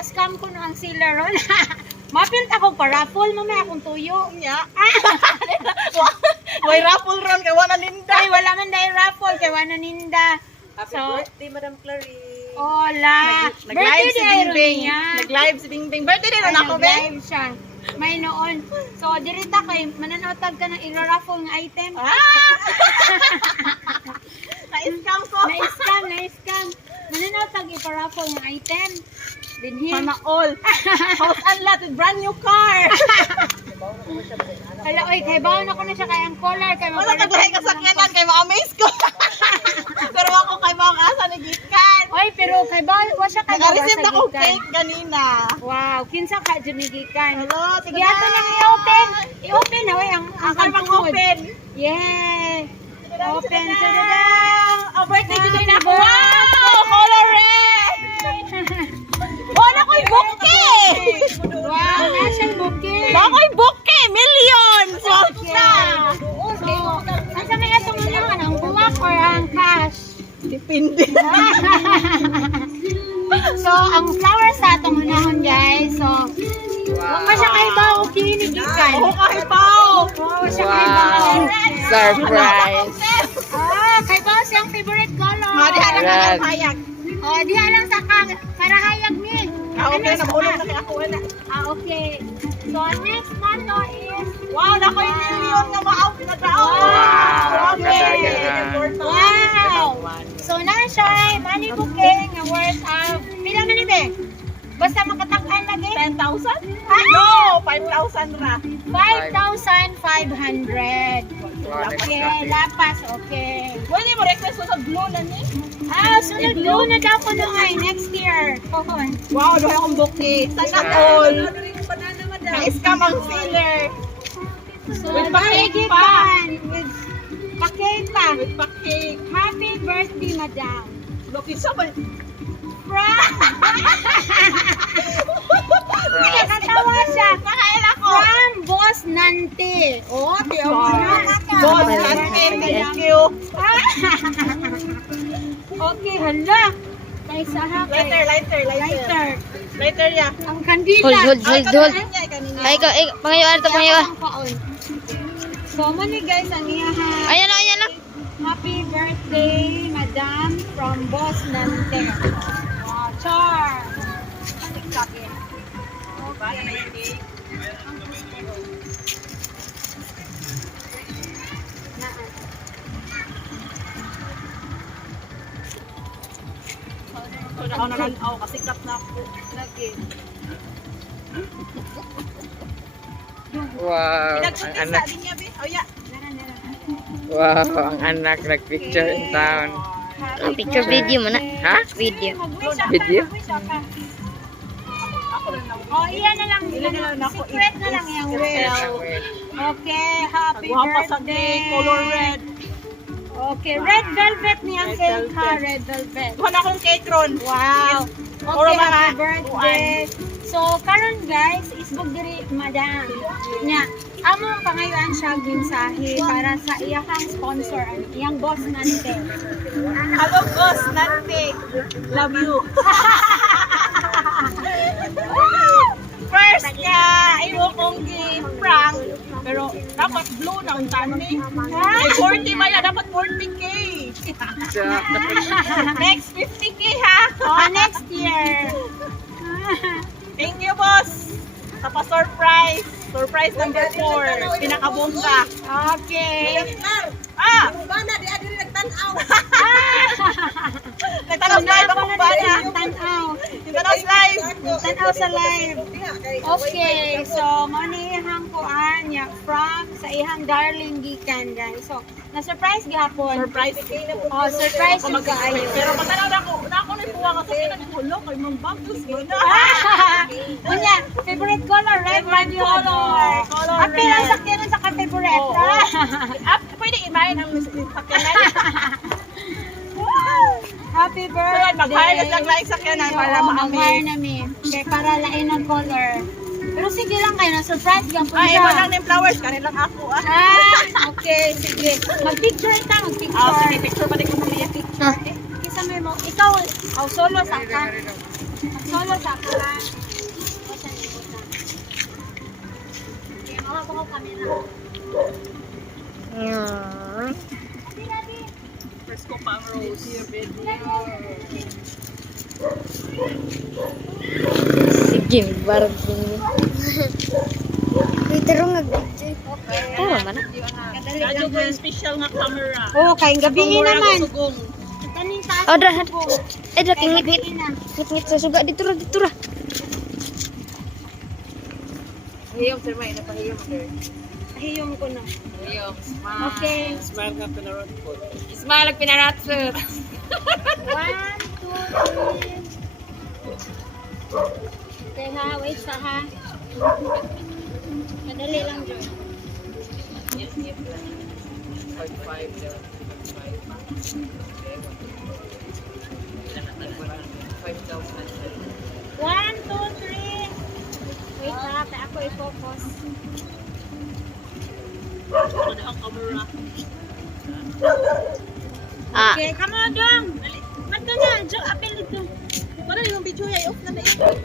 Mas-scam ko no ang sealer ron. Mapil ako pa raffle mamaya akong tuyo. Ya. May raffle ron kay wala ninda. Ay wala man dai raffle kay wala ninda. Happy birthday, Madam Clarice. Hola. Nag-live si Bingbing. Nag-live si Bingbing. Birthday din ako, be. Nag-live siya. May noon. So, dirita kay mananotag ka ng ira-raffle nga item. Na-scam ko. Na-scam. Mananotag ipa-raffle nga item. Dinhin. Sana all. House and lot with brand new car. Hala, oy, kay bawon ako na siya kay ang collar kay Wala tagahay ka sa kanan kay ma-amaze ko. Pero ako kay mga asa ni Gikan. Oy, pero kay bawon ko siya kay Nag-receive bawon ako sa gikan. cake kanina. Wow, kinsa ka jumigikan. Hello, Sige, ato nang i-open. I-open na, oy, ang Ang food. open. Yeah. Open to the Oh, birthday Wow, today na ako. happy Wow! Color red! Wala ko'y bouquet! Wow, national bouquet. Wala ko'y bouquet! Millions! Okay. So, asa may atong mga ang buwak or ang cash? Depende. So, ang flowers sa atong unahon, guys. So, wag pa siya kay bao kinigikan. Oo, kahit pao! Wag siya kay bao. Surprise! Kay bao siyang favorite color. Madihan na Red. lang hayag. Oh, diha lang sa para hayag ni. Okay, Ano, nabulong sa- na kaya ako wala. Okay. So, next one to is Wow, na ko'y million na maaw pinagdaan. Wow, kadagan na. wow. So, na siya, money bouquet nga worth of, pila man ite? Basta makatag-an lagi? 10,000? Ah! No, 5,000 ra. 5,500. Okay, lapas, okay. Pwede mo request ko sa glue na ni. Sunod blue na daw ko nung ay next year. Pohon. Wow, doon akong bouquet. Sana all. Na-scam ang sealer. So, With pakete pa. nagigikan with paketa. With pa-cake. Happy birthday, madam. Look, isa ba? From nakatawa siya. Nakain ako. From Boss Nante. Oh, di ako Boss, thank you. Okay, hala. Kay saha kay Lighter. Lighter ya. ang kandila. Hold. Kanina. Ay, pangayawan ito, pangayawan. So, mali guys, ang iyaha. Ayan na. Happy birthday, madam, from Boss Nante. Wow, char. Okay. Ako nalalaw kasi cut na ako. Lagi. Wow, ang Pinagputisa anak. din niya, be. Oh, yeah. Wow, ang anak nag-picture in town. Happy Picture video mo na. Ha? Video. Video? Ako rin lang. Oh, iyan na lang. Ilan na lang ako. Secret na lang yung will. Okay, happy Guwapa sa birthday. cake, color red. Okay, red velvet niyang Red cake ha, velvet. red velvet. Kuha na akong cake ron. Wow. Or Okay, mga happy birthday. So, karon guys, isbog diri madam. Nya, among pangayuan siya mensahe para sa iyang sponsor, ang iyang boss nante. Hello, boss. Nante. Love you. First nga, imo kong gi-prank. Pero dapat blue na ang tani. Ay, 40 maya, dapat 40K. Next 50K ha. Oh, next year. Thank you, boss. Sa pa-surprise. Surprise number 4. Pinakabongga. Okay. Ah! Nagtanong live ako ba na? Tanaw. Nagtanong live. Tanaw sa live. Okay, so manihang ko anya from sa ihang darling gikan guys. So, na-surprise gihapon. Surprise. Oh, surprise Ako yung kaayo. Pero pagkanaw na ako na puwa kasi naghulo kay Ma'am Baptus gina. Unya, favorite color, red, Favorite color. Color Apil ang red. sakyanan sa ka-favorite. Oo. Pwede imahin ang sakyanan. Happy So, birthday. mag-hire na like sakyanan para Oo, ma-amaze. mag-hire namin. Kaya para lain ang color. Pero sige lang kayo, na-surprise ka po Ay, siya. iba lang ng flowers. Kanilang ako ah. Okay, sige. Mag-picture ta, mag-picture. Ah, sige, picture pa din ko muna yung picture. Kisa mo, ikaw, solo sa ka. Solo sa ako ha. O sa likod na. Okay, mawag ko camera. Dali, dali. First ko pang rose. Sige, barking. Pero nga Tara man na. Radyo ko yung special nga camera. Oo, kayong gabi naman. Sugong. Kaning taas. Oh, dah. ko. Dah Kayong ngit-ngit. gabi na. Ngit-ngit sa suga dito ra. Hiyom, sir, may napahiyom, sir. Ahiyom ko na. Hiyom, smile. Okay. Smile nga pinarot po. Smile, ag pinaratsot. 1, 2, 3. Okay ha, wait sa ha. Madali lang dyan. Yes, yes, lang. 5'5", daw. 5'5". Okay, 5,000. 1, 2, 3. Wait ha, kaya ako i-focus. Ano ang camera? Ah, Okay, come on dong. Magka na, Jo, apel dito. Para yung video ay off na na yun.